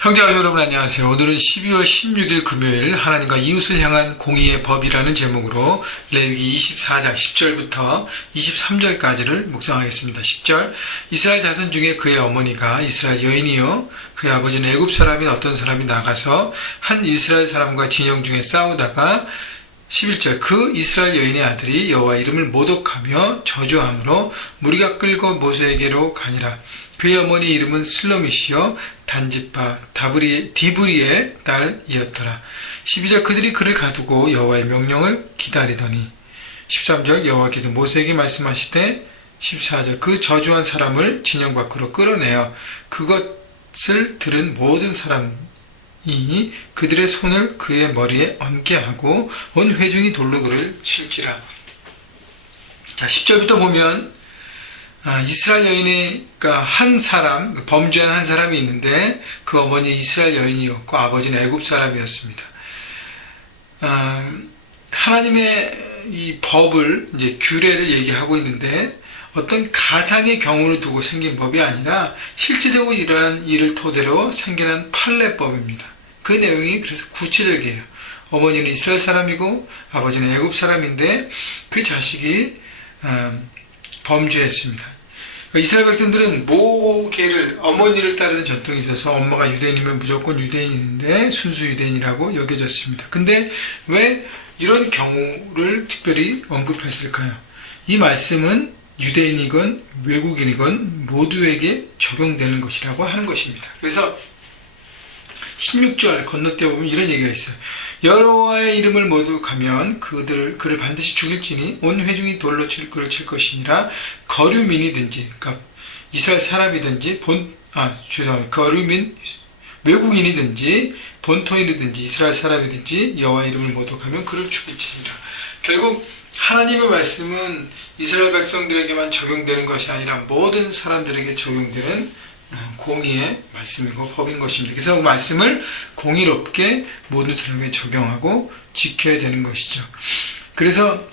형제자매 여러분 안녕하세요. 오늘은 12월 16일 금요일 하나님과 이웃을 향한 공의의 법이라는 제목으로 레위기 24장 10절부터 23절까지를 묵상하겠습니다. 10절 이스라엘 자손 중에 그의 어머니가 이스라엘 여인이요 그의 아버지는 애굽 사람인 어떤 사람이 나가서 한 이스라엘 사람과 진영 중에 싸우다가 11절 그 이스라엘 여인의 아들이 여호와 이름을 모독하며 저주함으로 무리가 끌고 모세에게로 가니라. 그의 어머니 이름은 슬로밋이요 단지파 디브리의 딸이었더라. 12절 그들이 그를 가두고 여호와의 명령을 기다리더니 13절 여호와께서 모세에게 말씀하시되 14절 그 저주한 사람을 진영 밖으로 끌어내어 그것을 들은 모든 사람이 그들의 손을 그의 머리에 얹게 하고 온 회중이 돌로 그를 칠지라. 자, 10절부터 보면 이스라엘 여인이니까 한 사람, 범죄한 한 사람이 있는데 그 어머니 이스라엘 여인이었고 아버지는 애굽 사람이었습니다. 하나님의 이 법을 이제 규례를 얘기하고 있는데 어떤 가상의 경우를 두고 생긴 법이 아니라 실제적으로 일어난 일을 토대로 생겨난 판례법입니다. 그 내용이 그래서 구체적이에요. 어머니는 이스라엘 사람이고 아버지는 애굽 사람인데 그 자식이 범죄했습니다. 이스라엘 백성들은 모계를 어머니를 따르는 전통이 있어서 엄마가 유대인이면 무조건 유대인인데 순수 유대인이라고 여겨졌습니다. 근데 왜 이런 경우를 특별히 언급했을까요? 이 말씀은 유대인이건 외국인이건 모두에게 적용되는 것이라고 하는 것입니다. 그래서 16절 건너뛰어 보면 이런 얘기가 있어요. 여호와의 이름을 모독하면 그를 반드시 죽일지니 온 회중이 돌로 그를 칠 것이니라. 거류민이든지 그러니까 이스라엘 사람이든지 거류민 외국인이든지 본토인이든지 이스라엘 사람이든지 여호와의 이름을 모독하면 그를 죽일지니라. 결국 하나님의 말씀은 이스라엘 백성들에게만 적용되는 것이 아니라 모든 사람들에게 적용되는 공의의 말씀이고 법인 것입니다. 그래서 그 말씀을 공의롭게 모든 사람에게 적용하고 지켜야 되는 것이죠. 그래서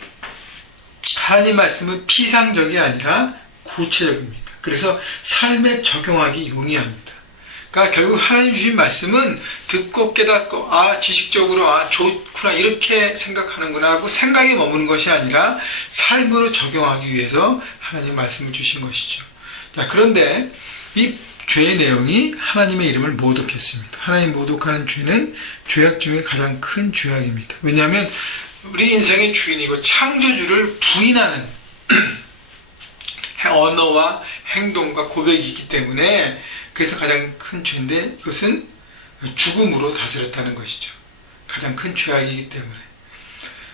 하나님 말씀은 피상적이 아니라 구체적입니다. 그래서 삶에 적용하기 용이합니다. 그러니까 결국 하나님 주신 말씀은 듣고 깨닫고 지식적으로 좋구나 이렇게 생각하는구나 하고 생각에 머무는 것이 아니라 삶으로 적용하기 위해서 하나님 말씀을 주신 것이죠. 자, 그런데 이 죄의 내용이 하나님의 이름을 모독했습니다. 하나님 모독하는 죄는 죄악 중에 가장 큰 죄악입니다. 왜냐하면 우리 인생의 주인이고 창조주를 부인하는 언어와 행동과 고백이기 때문에 그래서 가장 큰 죄인데 이것은 죽음으로 다스렸다는 것이죠. 가장 큰 죄악이기 때문에.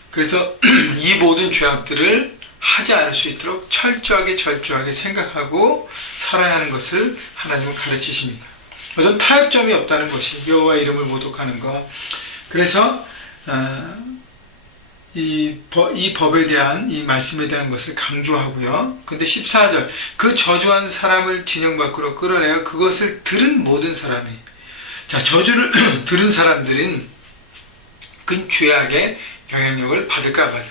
그래서 이 모든 죄악들을 하지 않을 수 있도록 철저하게 생각하고 살아야 하는 것을 하나님은 가르치십니다. 어떤 타협점이 없다는 것이 여호와의 이름을 모독하는 것. 그래서 이 법에 대한 이 말씀에 대한 것을 강조하고요. 근데 14절 그 저주한 사람을 진영 밖으로 끌어내어 그것을 들은 모든 사람이 저주를 들은 사람들은 그 죄악의 영향력을 받을까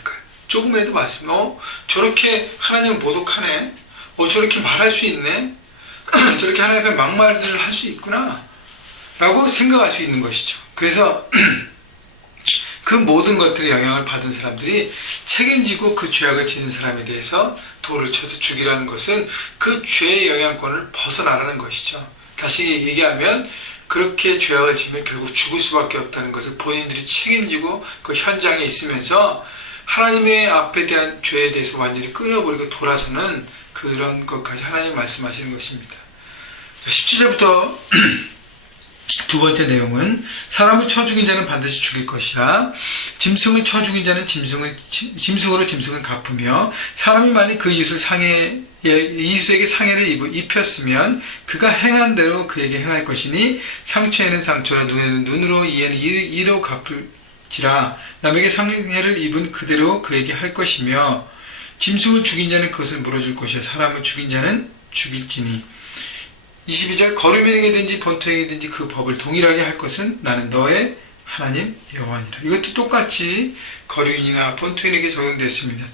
조금이라도 말씀, 저렇게 하나님을 모독하네, 저렇게 말할 수 있네, 저렇게 하나님 앞에 막말들을 할 수 있구나 라고 생각할 수 있는 것이죠. 그래서 그 모든 것들의 영향을 받은 사람들이 책임지고 그 죄악을 지는 사람에 대해서 돌을 쳐서 죽이라는 것은 그 죄의 영향권을 벗어나라는 것이죠. 다시 얘기하면 그렇게 죄악을 지면 결국 죽을 수밖에 없다는 것을 본인들이 책임지고 그 현장에 있으면서 하나님의 앞에 대한 죄에 대해서 완전히 끊어버리고 돌아서는 그런 것까지 하나님 말씀하시는 것입니다. 17절부터 두 번째 내용은 사람을 쳐 죽인 자는 반드시 죽일 것이라. 짐승을 쳐 죽인 자는 짐승으로 짐승을 갚으며 사람이 만일 그 이웃에게 상해를 입혔으면 그가 행한 대로 그에게 행할 것이니 상처에는 상처로 눈에는 눈으로 이에는 이로 갚을지라. 남에게 상해를 입은 그대로 그에게 할 것이며 짐승을 죽인 자는 그것을 물어줄 것이요 사람을 죽인 자는 죽일지니. 22절 거류민에게든지 본토에게든지 그 법을 동일하게 할 것은 나는 너의 하나님 여호와니라. 이것도 똑같이 거류인이나 본토인에게 적용됐습니다.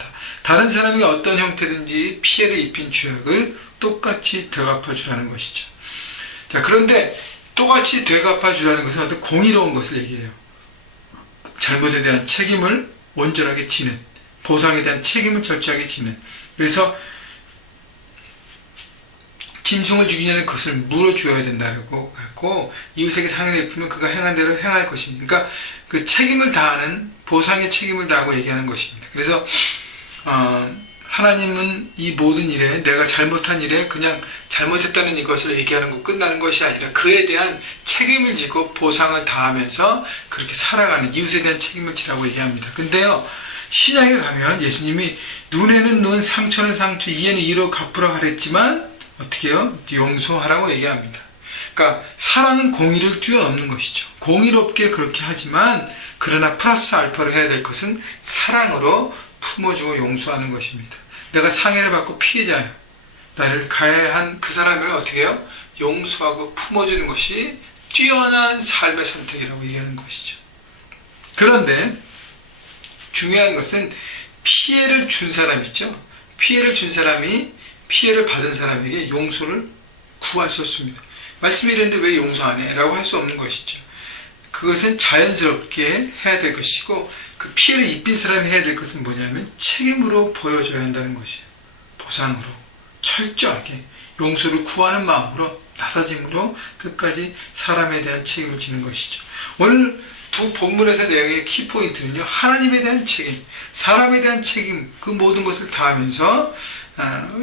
다른 사람에게 어떤 형태든지 피해를 입힌 죄악을 똑같이 되갚아주라는 것이죠. 자, 그런데 똑같이 되갚아 주라는 것은 어떤 공의로운 것을 얘기해요. 잘못에 대한 책임을 온전하게 지는, 보상에 대한 책임을 철저하게 지는. 그래서 짐승을 죽이냐는 것을 물어주어야 된다고 했고, 이웃에게 상해를 입히면 그가 행한 대로 행할 것입니다. 그러니까 그 책임을 다하는, 보상의 책임을 다하고 얘기하는 것입니다. 그래서 하나님은 이 모든 일에, 내가 잘못한 일에 그냥 잘못했다는 이것을 얘기하는 거 끝나는 것이 아니라 그에 대한 책임을 지고 보상을 다하면서 그렇게 살아가는, 이웃에 대한 책임을 지라고 얘기합니다. 근데요, 신약에 가면 예수님이 눈에는 눈, 상처는 상처, 이에는 이로 갚으라 하랬지만 어떻게 해요? 용서하라고 얘기합니다. 그러니까 사랑은 공의를 뛰어넘는 것이죠. 공의롭게 그렇게 하지만 그러나 플러스 알파로 해야 될 것은 사랑으로 품어주고 용서하는 것입니다. 내가 상해를 받고 피해자예요. 나를 가해한 그 사람을 어떻게 해요? 용서하고 품어주는 것이 뛰어난 삶의 선택이라고 얘기하는 것이죠. 그런데 중요한 것은 피해를 준 사람 있죠. 피해를 준 사람이 피해를 받은 사람에게 용서를 구할 수 없습니다. 말씀이 이랬는데 왜 용서 안 해? 라고 할 수 없는 것이죠. 그것은 자연스럽게 해야 될 것이고, 그 피해를 입힌 사람이 해야 될 것은 뭐냐면 책임으로 보여줘야 한다는 것이에요. 보상으로 철저하게 용서를 구하는 마음으로, 나사짐으로 끝까지 사람에 대한 책임을 지는 것이죠. 오늘 두 본문에서 내용의 키포인트는요, 하나님에 대한 책임, 사람에 대한 책임, 그 모든 것을 다하면서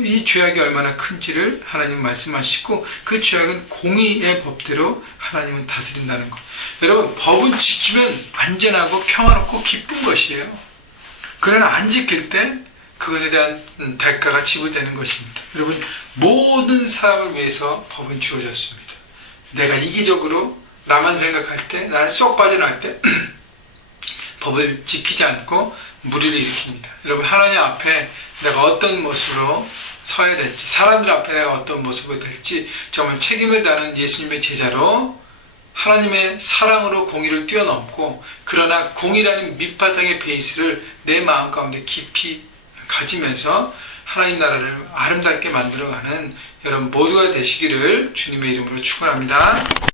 이 죄악이 얼마나 큰지를 하나님 말씀하시고, 그 죄악은 공의의 법대로 하나님은 다스린다는 것. 여러분, 법은 지키면 안전하고 평화롭고 기쁜 것이에요. 그러나 안 지킬 때 그것에 대한 대가가 지불되는 것입니다. 여러분, 모든 사람을 위해서 법은 주어졌습니다. 내가 이기적으로 나만 생각할 때, 나를 쏙 빠져나갈 때 법을 지키지 않고 무리를 일으킵니다. 여러분, 하나님 앞에 내가 어떤 모습으로 서야 될지, 사람들 앞에 내가 어떤 모습으로 될지 정말 책임을 다하는 예수님의 제자로 하나님의 사랑으로 공의를 뛰어넘고, 그러나 공의라는 밑바탕의 베이스를 내 마음 가운데 깊이 가지면서 하나님 나라를 아름답게 만들어가는 여러분 모두가 되시기를 주님의 이름으로 축원합니다.